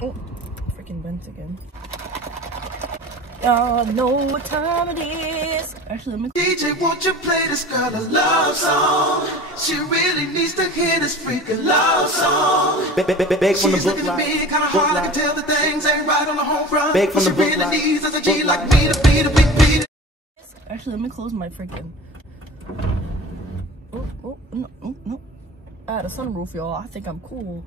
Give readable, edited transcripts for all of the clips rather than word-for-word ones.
Oh, freaking bent again. Y'all know what time it is. Actually, let me. DJ, won't you play this girl a love song? She really needs to hear this freaking love song. Beg from the book looking at me kind of hard. I can tell the things ain't right on the home front. Beg from the book really needs as a G like me to be the big beat. Actually, let me close my freaking. Oh, no. I had a sunroof, y'all. I think I'm cool.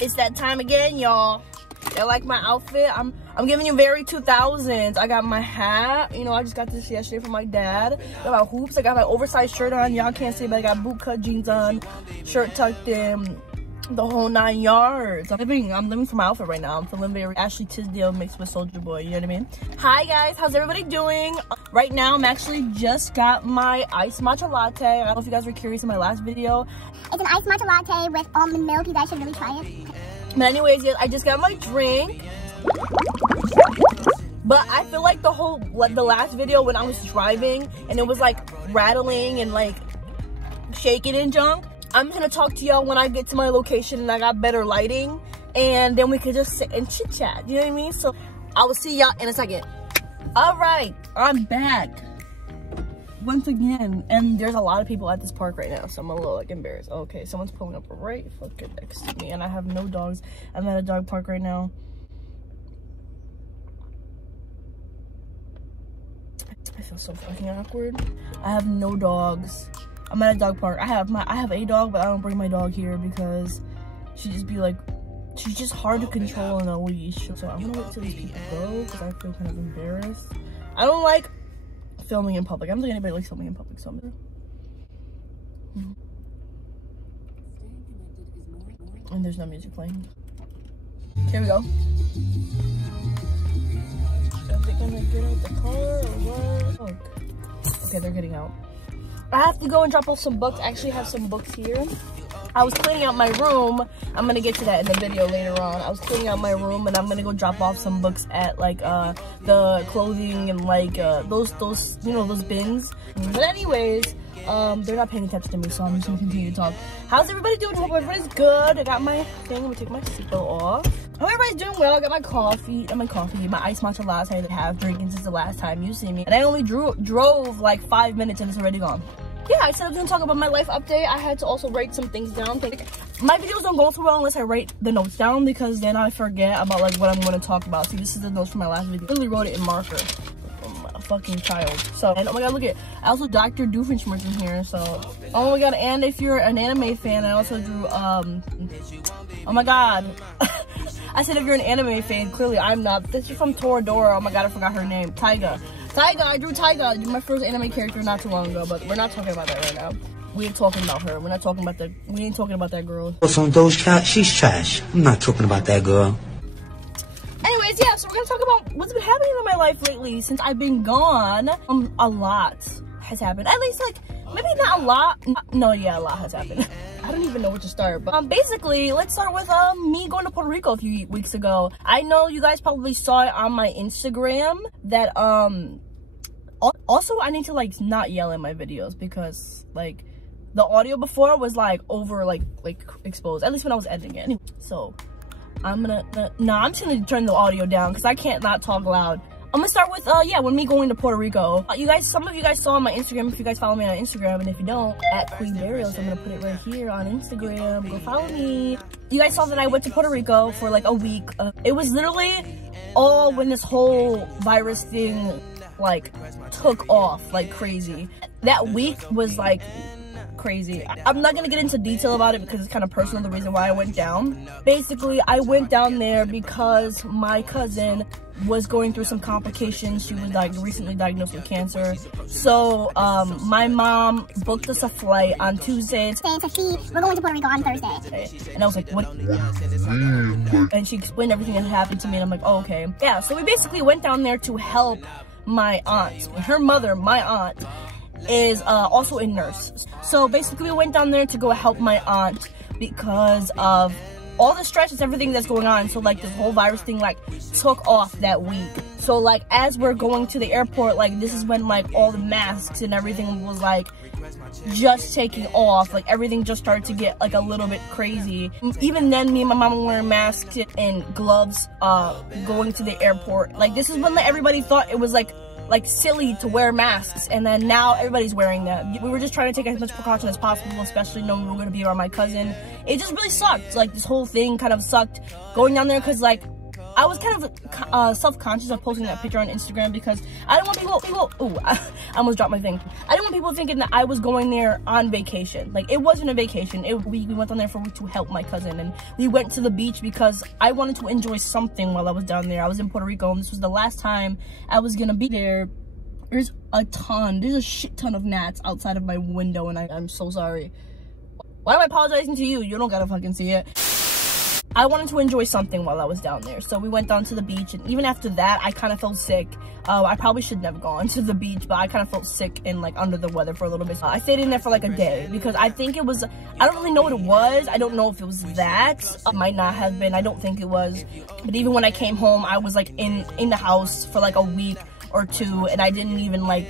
It's that time again, y'all. I like my outfit. I'm giving you very 2000s. I got my hat. You know, I just got this yesterday from my dad. I got my hoops. I got my oversized shirt on. Y'all can't see, but I got boot cut jeans on, shirt tucked in, the whole 9 yards. I'm living for my outfit right now. I'm feeling very Ashley Tisdale mixed with Soulja Boy. You know what I mean? Hi guys, how's everybody doing? Right now, I'm actually just got my iced matcha latte. I don't know if you guys were curious in my last video. It's an iced matcha latte with almond milk. You guys should really try it. But anyways, yes, I just got my drink. But I feel like the last video when I was driving and it was like rattling and like shaking and junk. I'm gonna talk to y'all when I get to my location and I got better lighting, and then we could just sit and chit chat. You know what I mean? So I will see y'all in a second. All right, I'm back once again, and there's a lot of people at this park right now, so I'm a little like embarrassed. Okay, someone's pulling up right fucking next to me, and I have no dogs. I'm at a dog park right now. I feel so fucking awkward. I have no dogs. I'm at a dog park. I have a dog, but I don't bring my dog here because she's just hard to control on a leash. So I'm gonna wait till these people go because I feel kind of embarrassed. I don't like filming in public. I don't think anybody likes filming in public, so I'm gonna. And there's no music playing. Here we go. Are they gonna get out the car or what? Oh. Okay, they're getting out. I have to go and drop off some books. I actually have some books here. I was cleaning out my room. I'm gonna get to that in the video later on. I was cleaning out my room and I'm gonna go drop off some books at like the clothing and like those you know, those bins. But anyways, they're not paying attention to me, so I'm just gonna continue to talk. How's everybody doing? Hope everybody's good. I got my thing. I'm gonna take my seatbelt off. Hope everybody's doing well. I got my coffee, my iced matcha latte that I have drinking since the last time you see me. And I only drove like 5 minutes and it's already gone. Yeah, I said I was gonna talk about my life update. I had to also write some things down. My videos don't go too well unless I write the notes down because then I forget about like what I'm gonna talk about. See, this is the notes from my last video. I literally wrote it in marker. I'm a fucking child. So, and oh my god, look at it. I also Dr. Doofenshmirtz in here, so. Oh my god, and if you're an anime fan, I also drew, oh my god. I said if you're an anime fan, clearly I'm not. This is from Toradora. Oh my god, I forgot her name. Taiga, I drew Taiga, my first anime character not too long ago, but we're not talking about that right now. We ain't talking about her. We're not talking about that. We ain't talking about that girl. From those she's trash. I'm not talking about that girl. Anyways, yeah, so we're gonna talk about what's been happening in my life lately since I've been gone. A lot has happened. At least, like, maybe not a lot. No, yeah, a lot has happened. I don't even know where to start. But basically, let's start with me going to Puerto Rico a few weeks ago. I know you guys probably saw it on my Instagram that also I need to like not yell in my videos because like the audio before was like over like exposed, at least when I was editing it. Anyway, so I'm just gonna turn the audio down because I can't not talk loud. I'm gonna start with yeah, when me going to Puerto Rico. You guys, some of you guys saw on my Instagram, if you guys follow me on Instagram, and if you don't, at Queen Burials, I'm gonna put it right here on Instagram. Go follow me. You guys saw that I went to Puerto Rico for like a week. It was literally all when this whole virus thing like took off like crazy. That week was like crazy. I'm not gonna get into detail about it because it's kind of personal, the reason why I went down. Basically, I went down there because my cousin was going through some complications. She was like recently diagnosed with cancer. So my mom booked us a flight on Tuesday. So we're going to Puerto Rico on Thursday. And I was like, what? And she explained everything that happened to me and I'm like, oh, okay. Yeah, so we basically went down there to help my aunt. Her mother, my aunt, is also a nurse. So basically we went down there to go help my aunt because of all the stress and everything that's going on. So like this whole virus thing like took off that week. So like as we're going to the airport, like this is when like all the masks and everything was like just taking off. Like, everything just started to get like a little bit crazy. Even then, me and my mom were wearing masks and gloves going to the airport. Like, this is when everybody thought it was like silly to wear masks, and then now everybody's wearing them. We were just trying to take as much precaution as possible, especially knowing we were going to be around my cousin. It just really sucked. Like, this whole thing kind of sucked going down there, because like I was kind of self-conscious of posting that picture on Instagram, because I didn't want people ooh, I almost dropped my thing. I didn't want people thinking that I was going there on vacation. Like, it wasn't a vacation. We went down there to help my cousin, and we went to the beach because I wanted to enjoy something while I was down there. I was in Puerto Rico, and this was the last time I was gonna be there. There's a shit ton of gnats outside of my window, and I'm so sorry. Why am I apologizing to you? You don't gotta fucking see it. I wanted to enjoy something while I was down there, so we went down to the beach, and even after that, I kind of felt sick. I probably should never gone to the beach, but I kind of felt sick and like under the weather for a little bit. I stayed in there for like a day, because I think it was, I don't really know what it was. I don't know if it was that. It might not have been. I don't think it was. But even when I came home, I was like in the house for like a week or two, and I didn't even like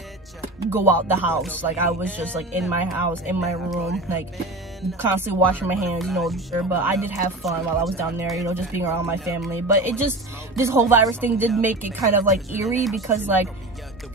go out the house. Like, I was just like in my house, in my room, like constantly washing my hands, you know. But I did have fun while I was down there, you know, just being around my family. But it just, this whole virus thing did make it kind of like eerie, because like,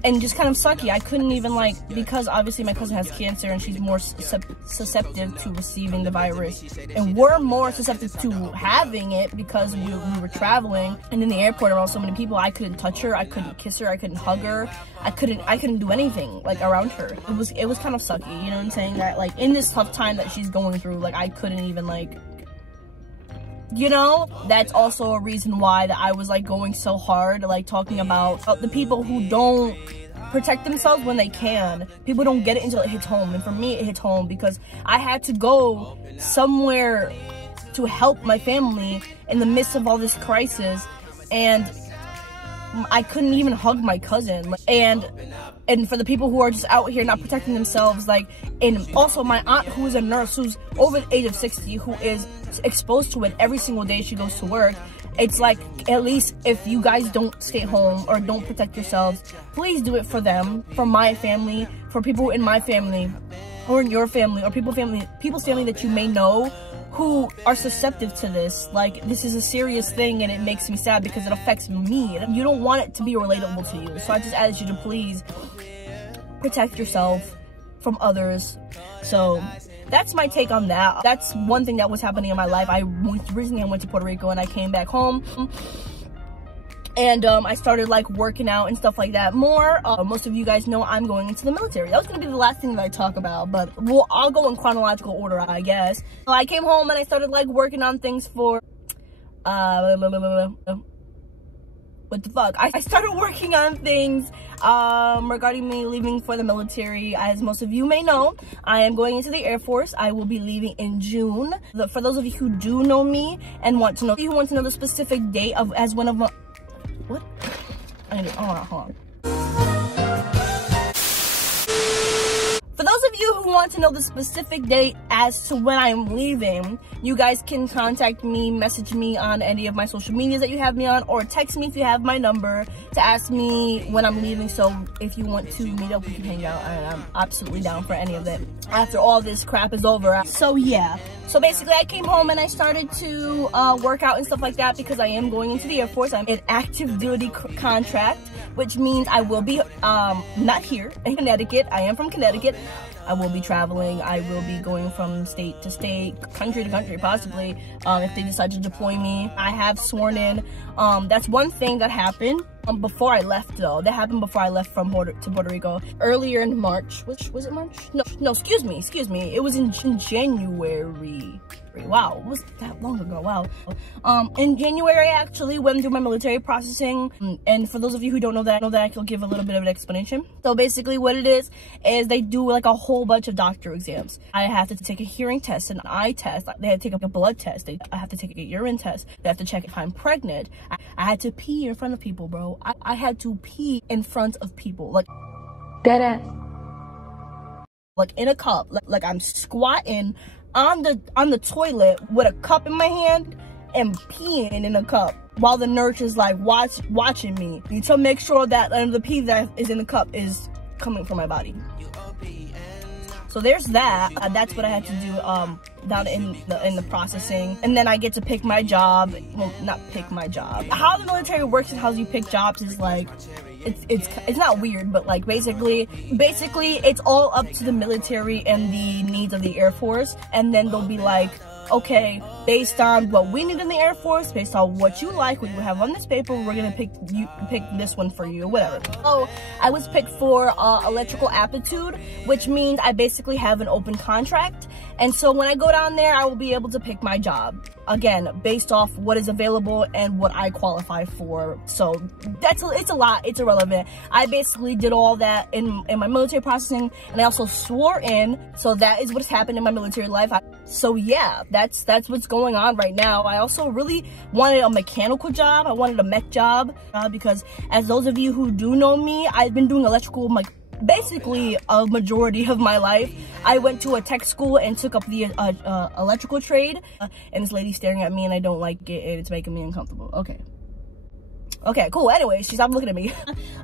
and just kind of sucky. I couldn't even like, because obviously my cousin has cancer and she's more susceptible to receiving the virus, and we're more susceptible to having it because we were traveling, and in the airport around so many people. I couldn't touch her, I couldn't kiss her, I couldn't hug her, I couldn't do anything like around her. It was kind of sucky, you know what I'm saying? That like in this tough time that she's going through, like I couldn't even like, you know. That's also a reason why that I was like going so hard, like talking about the people who don't protect themselves when they can. People don't get it until it hits home, and for me it hits home because I had to go somewhere to help my family in the midst of all this crisis, and I couldn't even hug my cousin. And for the people who are just out here not protecting themselves, like, and also my aunt, who is a nurse, who's over the age of 60, who is exposed to it every single day she goes to work. It's like, at least if you guys don't stay home or don't protect yourselves, please do it for them, for my family, for people in my family, or in your family, or people's family that you may know who are susceptible to this. Like, this is a serious thing, and it makes me sad because it affects me. You don't want it to be relatable to you, so I just ask you to please protect yourself from others. So that's my take on that. That's one thing that was happening in my life. Originally I went to Puerto Rico, and I came back home, and I started like working out and stuff like that more. Most of you guys know I'm going into the military. That was gonna be the last thing that I talk about, but I'll go in chronological order, I guess. So I came home and I started like working on things for what the fuck? I started working on things regarding me leaving for the military. As most of you may know, I am going into the Air Force. I will be leaving in June. For those of you who do know me and want to know the specific date of as one of my, what? Hold on. For those of you who want to know the specific date as to when I'm leaving, you guys can contact me, message me on any of my social medias that you have me on, or text me if you have my number to ask me when I'm leaving. So if you want to meet up, we can hang out, and I'm absolutely down for any of it after all this crap is over. So yeah. So basically, I came home and I started to work out and stuff like that, because I am going into the Air Force. I'm an active duty contract, which means I will be not here in Connecticut. I am from Connecticut. I will be traveling. I will be going from state to state, country to country, possibly, if they decide to deploy me. I have sworn in. That's one thing that happened before I left, though. That happened before I left from to Puerto Rico. Earlier in March. Was it March? No, excuse me. It was in January. Wow, it was that long ago. Wow. In January, I actually went through my military processing. And for those of you who don't know that, I can give a little bit of an explanation. So basically what it is they do like a whole bunch of doctor exams. I have to take a hearing test, an eye test. They had to take a blood test. I have to take a urine test. They have to check if I'm pregnant. I had to pee in front of people, bro. I had to pee in front of people. Like, deadass. Like in a cup. Like I'm squatting on the toilet with a cup in my hand and peeing in a cup while the nurse is like watching me to make sure that the pee that is in the cup is coming from my body. So there's that. That's what I had to do down in the processing. And then I get to pick my job. Well, not pick my job. How the military works and how you pick jobs is like, it's not weird, but like basically it's all up to the military and the needs of the Air Force. And then they'll be like, okay, based on what we need in the Air Force, based on what you like, what you have on this paper, we're gonna pick this one for you, whatever. So I was picked for electrical aptitude, which means I basically have an open contract. And so when I go down there, I will be able to pick my job, again, based off what is available and what I qualify for. So it's a lot, it's irrelevant. I basically did all that in my military processing, and I also swore in. So that is what's happened in my military life. So yeah, that's what's going on right now. I also really wanted a mechanical job. I wanted a mech job because, as those of you who do know me, I've been doing electrical basically a majority of my life. I went to a tech school and took up the electrical trade, and this lady's staring at me and I don't like it, and it's making me uncomfortable. Okay, cool. Anyway, she stopped looking at me.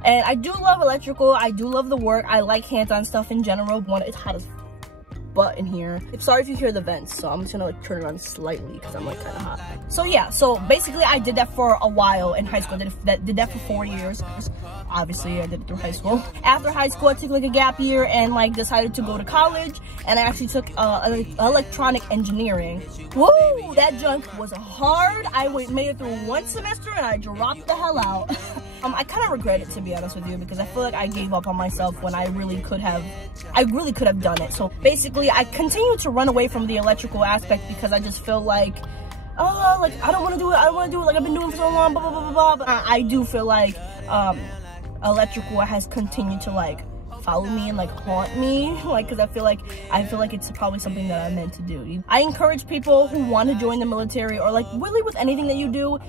And I do love electrical. I do love the work. I like hands-on stuff in general. It's hot as butt in here. Sorry if you hear the vents, so I'm just gonna like turn it on slightly because I'm like kind of hot. So yeah, so basically I did that for a while in high school. Did that for 4 years. Obviously I did it through high school. After high school I took like a gap year and like decided to go to college, and I actually took electronic engineering. Woo! That junk was hard. I made it through one semester and I dropped the hell out. I kind of regret it, to be honest with you, because I feel like I gave up on myself when I really could have done it. So basically I continue to run away from the electrical aspect because I just feel like, oh, like I don't want to do it, like I've been doing it for so long, blah blah blah blah. But I do feel like electrical has continued to like follow me and like haunt me, like, because I feel like it's probably something that I'm meant to do. I encourage people who want to join the military, or like really with anything that you do,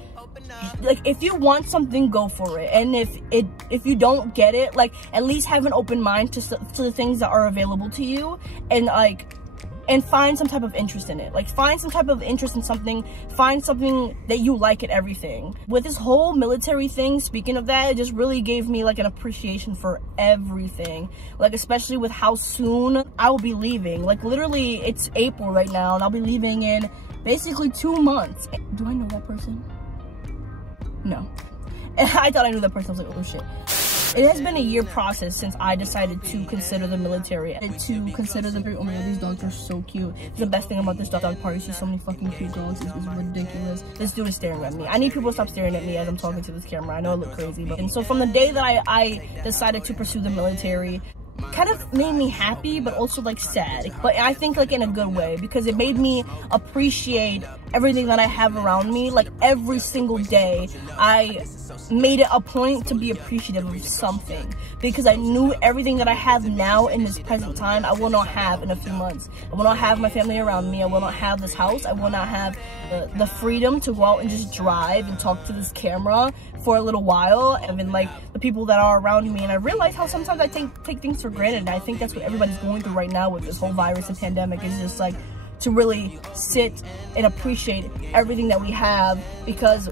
like if you want something, go for it. And if you don't get it, like at least have an open mind to the things that are available to you, and find some type of interest in it. Like find some type of interest in something, find something that you like at everything. With this whole military thing, speaking of that, it just really gave me like an appreciation for everything. Like especially with how soon I will be leaving. Like literally it's April right now and I'll be leaving in basically 2 months. Do I know that person? No. I thought I knew that person. I was like, oh shit. It has been a year process since I decided to consider the military. Oh my god, these dogs are so cute. The best thing about this dog party is so many fucking cute dogs. It's ridiculous. This dude is staring at me. I need people to stop staring at me as I'm talking to this camera. I know I look crazy, but... And so from the day that I decided to pursue the military, kind of made me happy, but also like sad. But I think like in a good way, because it made me appreciate everything that I have around me. Like every single day, I made it a point to be appreciative of something, because I knew everything that I have now in this present time I will not have in a few months. I will not have my family around me. I will not have this house. I will not have the freedom to go out and just drive and talk to this camera for a little while, and then like the people that are around me. And I realize how sometimes I take things for granted, and I think that's what everybody's going through right now with this whole virus and pandemic, is just like to really sit and appreciate everything that we have, because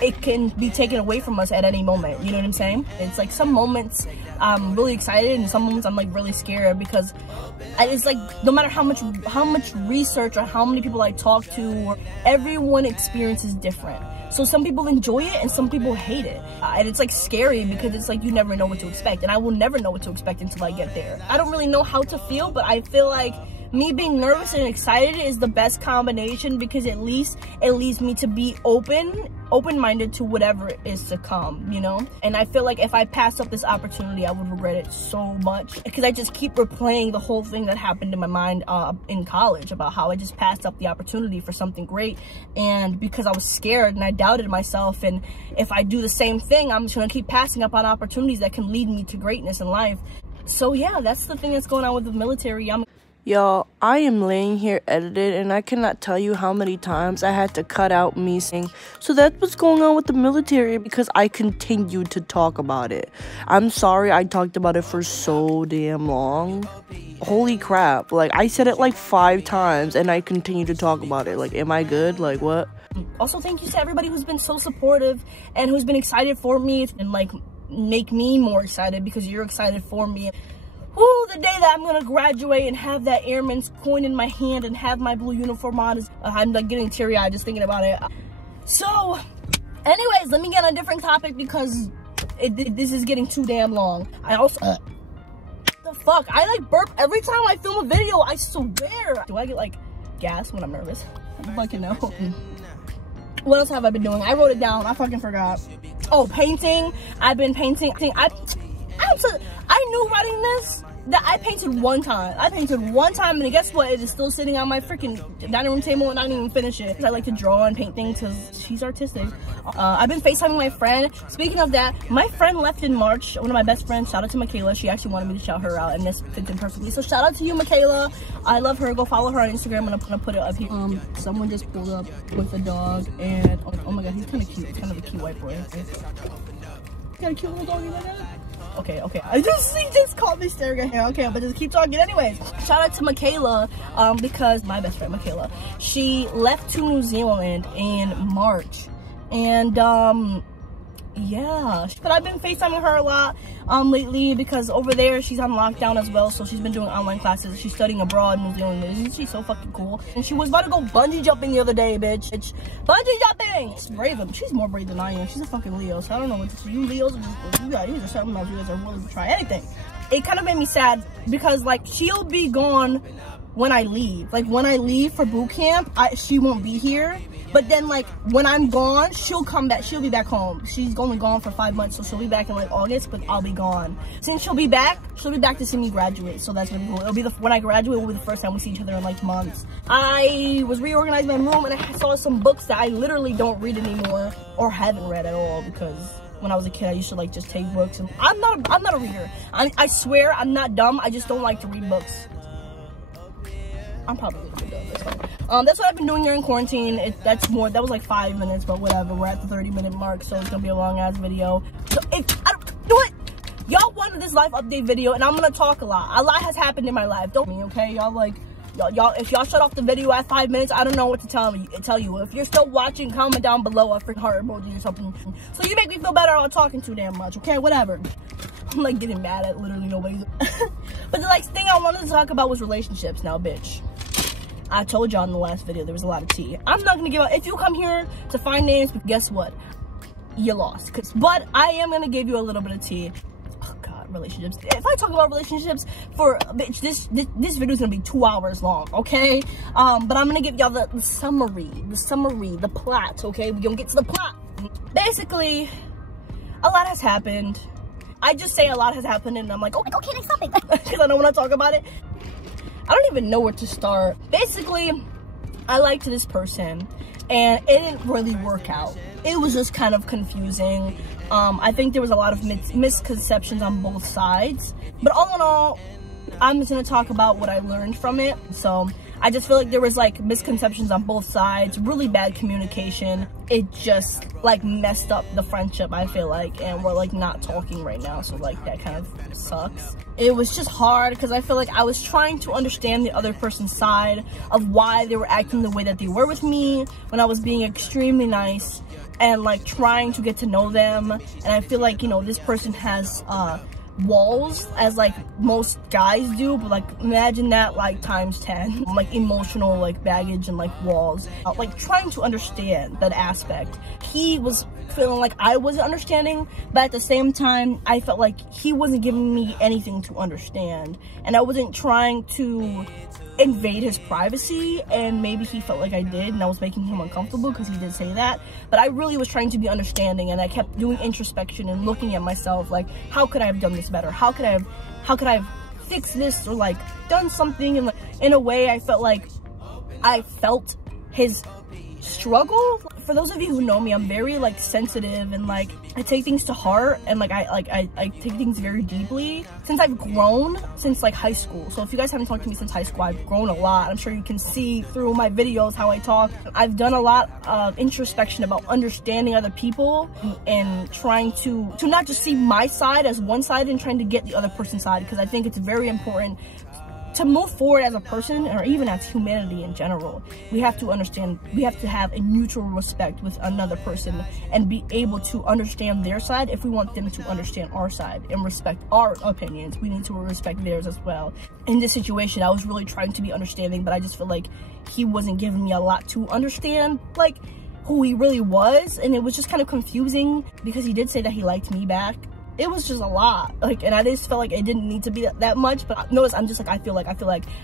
it can be taken away from us at any moment. You know what I'm saying? It's like some moments I'm really excited and some moments I'm like really scared, because it's like no matter how much research or how many people I talk to, everyone experience is different. So some people enjoy it and some people hate it, and it's like scary because it's like you never know what to expect, and I will never know what to expect until I get there. I don't really know how to feel, but I feel like me being nervous and excited is the best combination, because at least it leads me to be open-minded to whatever is to come, you know? And I feel like if I passed up this opportunity, I would regret it so much, because I just keep replaying the whole thing that happened in my mind in college about how I just passed up the opportunity for something great, and because I was scared and I doubted myself, and if I do the same thing, I'm just gonna keep passing up on opportunities that can lead me to greatness in life. So yeah, that's the thing that's going on with the military. Y'all, I am laying here edited, and I cannot tell you how many times I had to cut out me saying, so that's what's going on with the military, because I continued to talk about it. I'm sorry I talked about it for so damn long. Holy crap, like I said it like 5 times and I continue to talk about it. Like, am I good? Like, what? Also, thank you to everybody who's been so supportive and who's been excited for me, and like make me more excited because you're excited for me. Ooh, the day that I'm gonna graduate and have that airman's coin in my hand and have my blue uniform on is, I'm like getting teary-eyed just thinking about it. So, anyways, let me get on a different topic because this is getting too damn long. I also, the fuck, I like burp every time I film a video, I swear. Do I get like gas when I'm nervous? I fucking know. What else have I been doing? I wrote it down, I fucking forgot. Oh, painting. I've been painting. I knew writing this that I painted one time. And guess what? It is still sitting on my freaking dining room table and I didn't even finish it. I like to draw and paint things because she's artistic. I've been FaceTiming my friend. Speaking of that, my friend left in March. One of my best friends, shout out to Michaela. She actually wanted me to shout her out and this fits in perfectly. So shout out to you, Michaela. I love her. Go follow her on Instagram. I'm gonna put it up here. Someone just pulled up with a dog and oh my god, he's kind of cute. He's kind of a cute white boy. Got a cute little doggy like that. Okay. He just caught me staring at him. Okay, but just keep talking anyways. Shout out to Michaela, because my best friend Michaela, she left to New Zealand in March. And yeah, but I've been FaceTiming her a lot lately because over there she's on lockdown as well, so she's been doing online classes. She's studying abroad in New Zealand. Isn't she so fucking cool? And she was about to go bungee jumping the other day, bitch. Bungee jumping! She's brave. She's more brave than I am. She's a fucking Leo, so I don't know what to, you Leos are just, you guys are something else. You guys are willing to try anything. It kind of made me sad because like she'll be gone when I leave. Like when I leave for boot camp, she won't be here. But then like when I'm gone, she'll come back. She'll be back home. She's only gone for 5 months, so she'll be back in like August, but I'll be gone. Since she'll be back to see me graduate. So that's gonna be cool. It'll be when I graduate will be the first time we see each other in like months. I was reorganizing my room and I saw some books that I literally don't read anymore or haven't read at all because when I was a kid, I used to like just take books and I'm not a reader. I swear I'm not dumb. I just don't like to read books. I'm probably gonna be done. That's fine. That's what I've been doing during quarantine. That was like 5 minutes, but whatever. We're at the 30-minute mark, so it's gonna be a long ass video. So I don't do it. Y'all wanted this life update video, and I'm gonna talk a lot. A lot has happened in my life. Don't me, okay? Y'all like, y'all. If y'all shut off the video at 5 minutes, I don't know what to tell you. If you're still watching, comment down below a freaking heart emoji or something. So you make me feel better about talking too damn much, okay? Whatever. I'm like getting mad at literally nobody. But the like thing I wanted to talk about was relationships. Now, bitch. I told y'all in the last video there was a lot of tea. I'm not gonna give up. If you come here to find names, guess what? You lost. But I am gonna give you a little bit of tea. Oh God, relationships. If I talk about relationships for bitch, this video is gonna be 2 hours long, okay? But I'm gonna give y'all the summary, the plot, okay? We're gonna get to the plot. Basically, a lot has happened. I just say a lot has happened and I'm like, oh, okay, next topic. Because I don't want to talk about it. I don't even know where to start. Basically, I liked this person and it didn't really work out. It was just kind of confusing. I think there was a lot of misconceptions on both sides. But all in all, I'm just gonna talk about what I learned from it. So I just feel like there was like misconceptions on both sides, really bad communication. It just like messed up the friendship, I feel like, and we're like not talking right now, so like that kind of sucks. It was just hard because I feel like I was trying to understand the other person's side of why they were acting the way that they were with me when I was being extremely nice and like trying to get to know them. And I feel like, you know, this person has walls as like most guys do, but like imagine that like times 10, like emotional like baggage and like walls, like trying to understand that aspect. He was feeling like I wasn't understanding, but at the same time I felt like he wasn't giving me anything to understand, and I wasn't trying to invade his privacy, and maybe he felt like I did and I was making him uncomfortable because he did say that. But I really was trying to be understanding, and I kept doing introspection and looking at myself like, how could I have done this better? How could I have fixed this or like done something? And like, in a way I felt like I felt his struggle. For those of you who know me, I'm very like sensitive and like I take things to heart, and like I take things very deeply since I've grown since like high school. So if you guys haven't talked to me since high school, I've grown a lot. I'm sure you can see through my videos how I talk. I've done a lot of introspection about understanding other people and trying to not just see my side as one side and trying to get the other person's side, because I think it's very important to move forward as a person, or even as humanity in general, we have to understand, we have to have a mutual respect with another person and be able to understand their side. If we want them to understand our side and respect our opinions, we need to respect theirs as well. In this situation, I was really trying to be understanding, but I just feel like he wasn't giving me a lot to understand, like, who he really was, and it was just kind of confusing because he did say that he liked me back. It was just a lot, like, and I just felt like it didn't need to be that much. But notice I'm just like, I feel like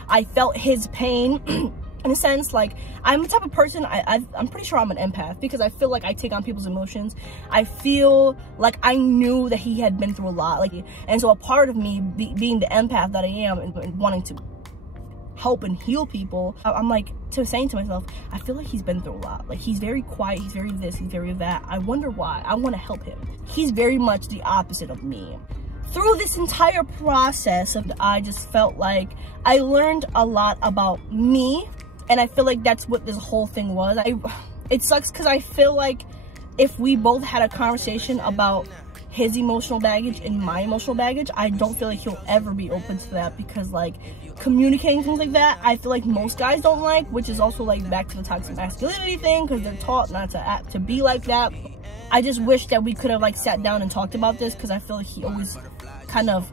I felt his pain in a sense. Like, I'm the type of person, I'm pretty sure I'm an empath, because I feel like I take on people's emotions. I feel like I knew that he had been through a lot, like, and so a part of me being the empath that I am and wanting to help and heal people, I'm like saying to myself, I feel like he's been through a lot. Like, he's very quiet, he's very this, he's very that. I wonder why. I want to help him. He's very much the opposite of me. Through this entire process, I just felt like I learned a lot about me, and I feel like that's what this whole thing was. It sucks because I feel like if we both had a conversation about his emotional baggage and my emotional baggage, I don't feel like he'll ever be open to that, because like communicating things like that, I feel like most guys don't like, which is also like back to the toxic masculinity thing, because they're taught not to be like that. I just wish that we could have like sat down and talked about this, because I feel like he always kind of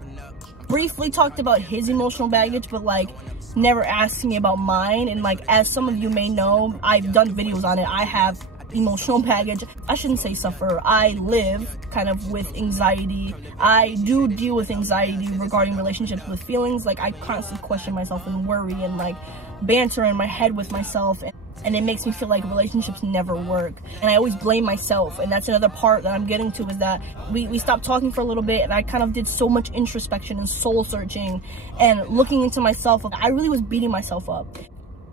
briefly talked about his emotional baggage, but like never asked me about mine. And like, as some of you may know, I've done videos on it. I have emotional baggage. I shouldn't say suffer. I live kind of with anxiety. I do deal with anxiety regarding relationships with feelings. Like, I constantly question myself and worry and like banter in my head with myself, and it makes me feel like relationships never work, and I always blame myself. And that's another part that I'm getting to, is that we stopped talking for a little bit, and I kind of did so much introspection and soul searching and looking into myself. I really was beating myself up.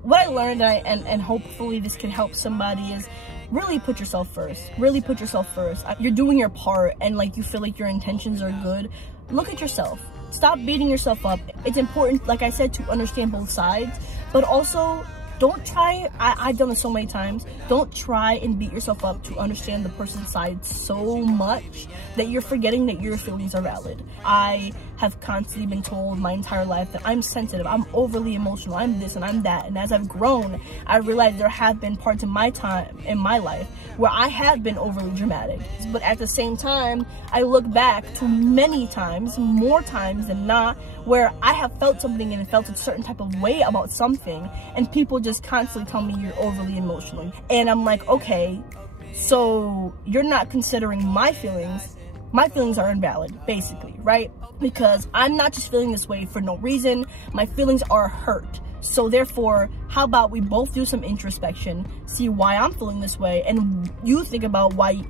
What I learned, and hopefully this can help somebody, is really put yourself first. Really put yourself first. You're doing your part, and like you feel like your intentions are good. Look at yourself. Stop beating yourself up. It's important, like I said, to understand both sides, but also don't try, I've done this so many times, don't try and beat yourself up to understand the person's side so much that you're forgetting that your feelings are valid. I have constantly been told my entire life that I'm sensitive, I'm overly emotional, I'm this and I'm that. And as I've grown, I realized there have been parts of my time in my life where I have been overly dramatic. But at the same time, I look back to many times, more times than not, where I have felt something and felt a certain type of way about something, and people just constantly tell me you're overly emotional. And I'm like, okay, so you're not considering my feelings. My feelings are invalid, basically, right? Because I'm not just feeling this way for no reason. My feelings are hurt. So therefore, how about we both do some introspection, see why I'm feeling this way, and you think about why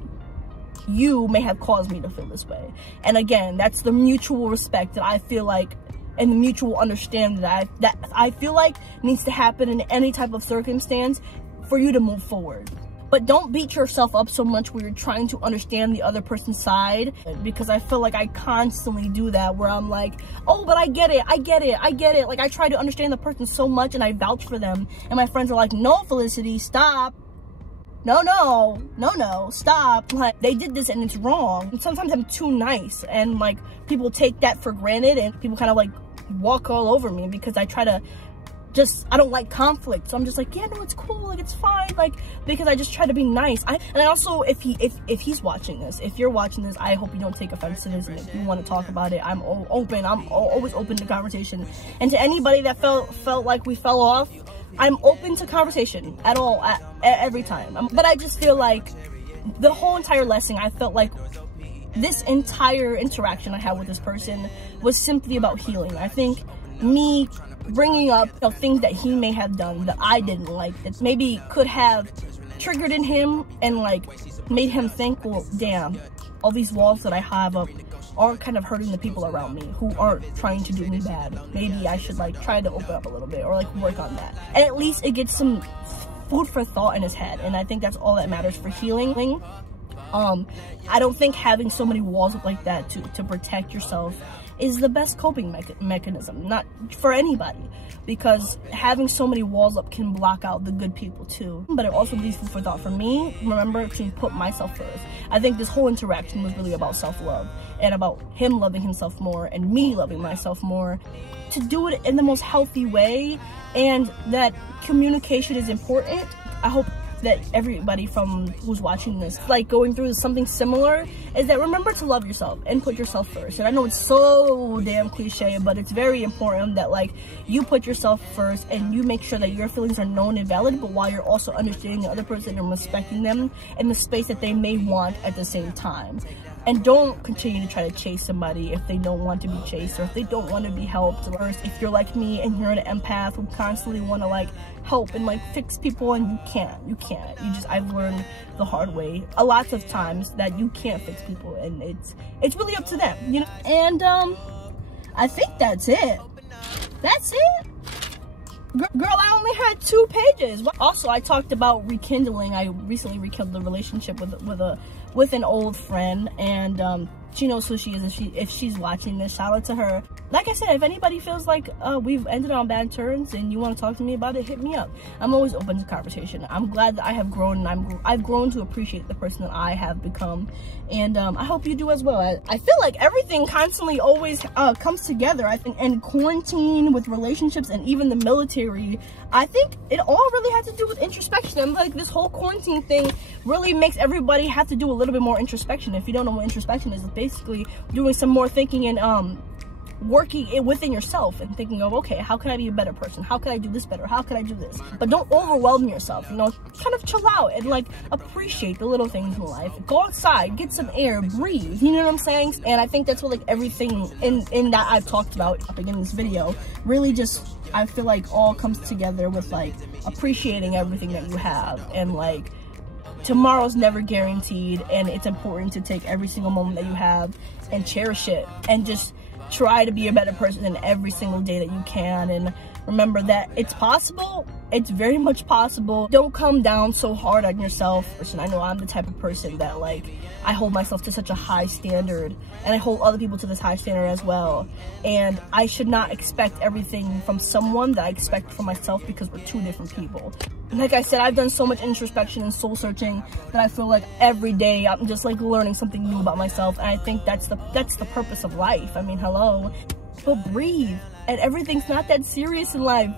you may have caused me to feel this way. And again, that's the mutual respect that I feel like, and the mutual understanding that I feel like needs to happen in any type of circumstance for you to move forward. But don't beat yourself up so much where you're trying to understand the other person's side, because I feel like I constantly do that, where I'm like, oh, but I get it. Like, I try to understand the person so much and I vouch for them, and my friends are like, no, Felicity, stop. No, stop. Like, they did this and it's wrong. And sometimes I'm too nice, and like people take that for granted, and people kind of like walk all over me because I try to I don't like conflict. So I'm just like, yeah, no, it's cool, like it's fine, like, because I just try to be nice. And I also, if he's watching this, if you're watching this, I hope you don't take offense to this, and if you want to talk about it, I'm open. I'm always open to conversation. And to anybody that felt like we fell off, I'm open to conversation at all, every time. But I just feel like the whole entire lesson, I felt like this entire interaction I had with this person was simply about healing. I think me bringing up, you know, things that he may have done that I didn't like, that maybe could have triggered in him and like made him think, well, damn, all these walls that I have up are kind of hurting the people around me who aren't trying to do me bad. Maybe I should like try to open up a little bit, or like work on that. And at least it gets some food for thought in his head, and I think that's all that matters for healing. I don't think having so many walls up like that to protect yourself is the best coping mechanism, not for anybody, because having so many walls up can block out the good people too. But it also leaves food for thought for me. Remember to put myself first. I think this whole interaction was really about self-love and about him loving himself more and me loving myself more, to do it in the most healthy way, and that communication is important. I hope that everybody from who's watching this, like going through something similar, is that remember to love yourself and put yourself first. And I know it's so damn cliche, but it's very important that like you put yourself first and you make sure that your feelings are known and valid, but while you're also understanding the other person and respecting them in the space that they may want at the same time. And don't continue to try to chase somebody if they don't want to be chased, or if they don't want to be helped. Or if you're like me and you're an empath who constantly want to like help and like fix people, and you can't. I've learned the hard way a lot of times that you can't fix people, and it's really up to them, you know. And I think that's it. That's it. Girl, I only had 2 pages. Also, I talked about rekindling. I recently rekindled a relationship with an old friend, and she knows who she is if she's watching this. Shout out to her. Like I said, if anybody feels like we've ended on bad terms and you want to talk to me about it, hit me up. I'm always open to conversation. I'm glad that I have grown, and I've grown to appreciate the person that I have become, and I hope you do as well. I feel like everything constantly always comes together. I think, and quarantine with relationships and even the military, I think it all really had to do with introspection. And like this whole quarantine thing really makes everybody have to do a little bit more introspection. If you don't know what introspection is, it's basically doing some more thinking and working it within yourself and thinking of, okay, how can I be a better person? How can I do this better? How can I do this? But don't overwhelm yourself, you know, kind of chill out and like appreciate the little things in life. Go outside, get some air, breathe, you know what I'm saying? And I think that's what like everything in that I've talked about in this video really just, I feel like all comes together with like appreciating everything that you have, and like tomorrow's never guaranteed, and it's important to take every single moment that you have and cherish it, and just try to be a better person in every single day that you can. And remember that it's possible. It's very much possible. Don't come down so hard on yourself. Listen, I know I'm the type of person that like I hold myself to such a high standard, and I hold other people to this high standard as well, and I should not expect everything from someone that I expect from myself, because we're 2 different people. Like I said, I've done so much introspection and soul searching that I feel like every day I'm just like learning something new about myself, and I think that's the purpose of life. I mean, hello. But breathe, and everything's not that serious in life.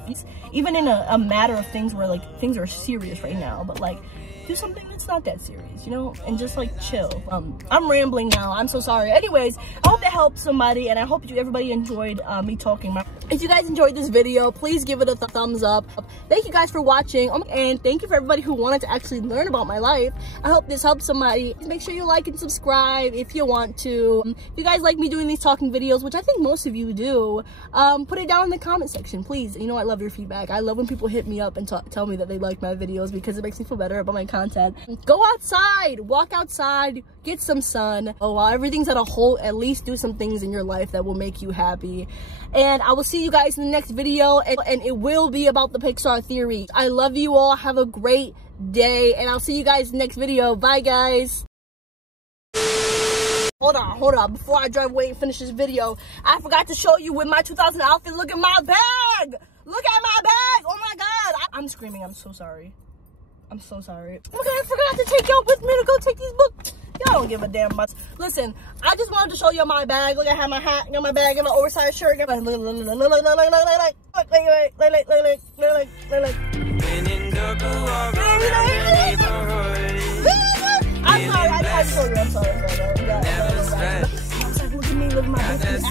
Even in a matter of things where like things are serious right now, but like do something that's not that serious, you know, and just like chill. I'm rambling now, I'm so sorry. Anyways, I hope that helped somebody, and I hope everybody enjoyed me talking. If you guys enjoyed this video, please give it a thumbs up. Thank you guys for watching, and thank you for everybody who wanted to actually learn about my life. I hope this helps somebody. Make sure you like and subscribe if you want to. If you guys like me doing these talking videos, which I think most of you do, put it down in the comment section, please. You know, I love your feedback. I love when people hit me up and tell me that they like my videos, because it makes me feel better about my content. Go outside, walk outside, get some sun. While everything's at a halt, at least do some things in your life that will make you happy. And I will see you guys in the next video, and it will be about the Pixar theory. I love you all. Have a great day, and I'll see you guys in the next video. Bye, guys. Hold on. Before I drive away and finish this video, I forgot to show you with my 2000 outfit. Look at my bag. Look at my bag. Oh my God. I'm screaming. I'm so sorry. I'm so sorry. Oh my God, I forgot to take y'all with me to go take these books. Y'all don't give a damn much. Listen, I just wanted to show you my bag. Look, I have my hat, got my bag, got my oversized shirt, got my look. I'm sorry, I had to show you. I'm sorry. Look at me, look at my best.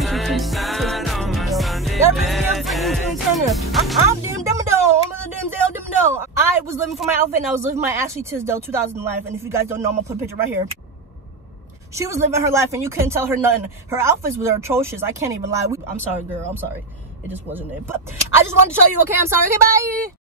I'm damn Dimmadome. I'm a damn Dale Dimmadome. I was living for my outfit, and I was living my Ashley Tisdale 2000 life. And if you guys don't know, I'm gonna put a picture right here. She was living her life, and you couldn't tell her nothing. Her outfits were atrocious. I can't even lie. I'm sorry, girl. I'm sorry. It just wasn't it. But I just wanted to show you. Okay, I'm sorry. Okay, bye.